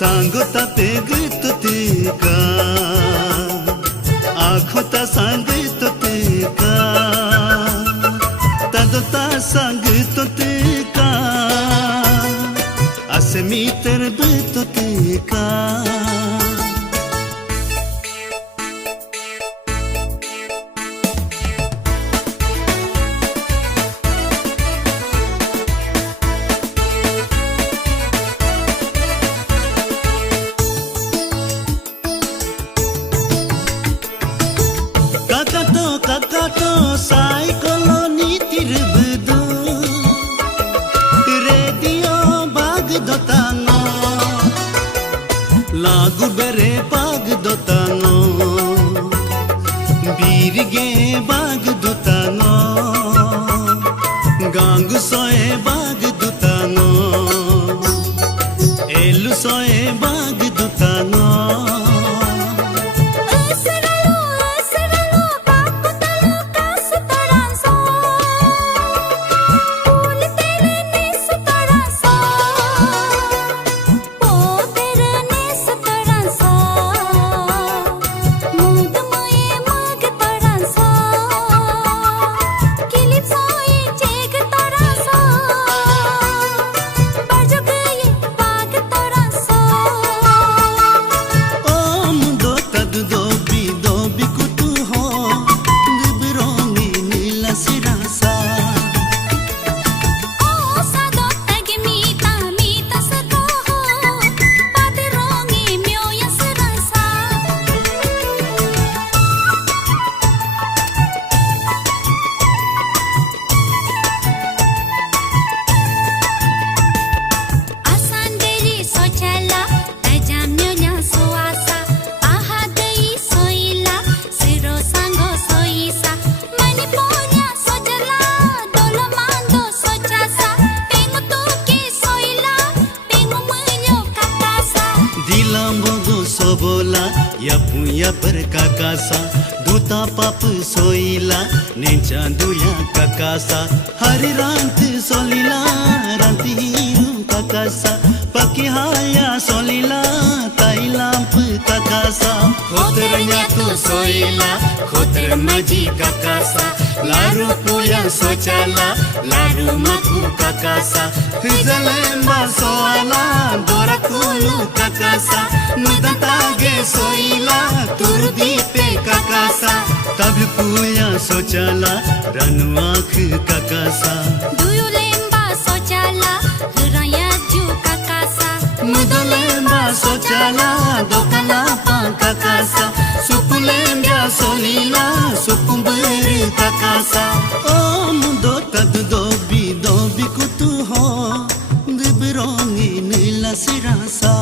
सांगता पेगत तेका आखोता सांगत तेका तदता सांगत तेका असमी तरबत तेका Kakato sai koloni tirbudo radio bag dotano lagu bere bag dotano birge bag dotano gangu soe bag dotano elu soe bag dotano Sobola ya punya perkakasa duta pap soila nencandu ya kakasa hari ranti solila ranti hiru kakasa pakihaya solila tailamp kakasa khoternya tu soila khoter maji kakasa laru puya sochala laru maku kakasa hizalemba soala dorakulu kakasa nudantage soila turdi pe kakasa tablu puya sochala ranu akh kakasa duyulemba sochala raya ju kakasa nudalemba sochala dokala pa kakasa supulembya solila supumberi kakasa oh mundo tad dobi kutu ho dibrongi nila sirasa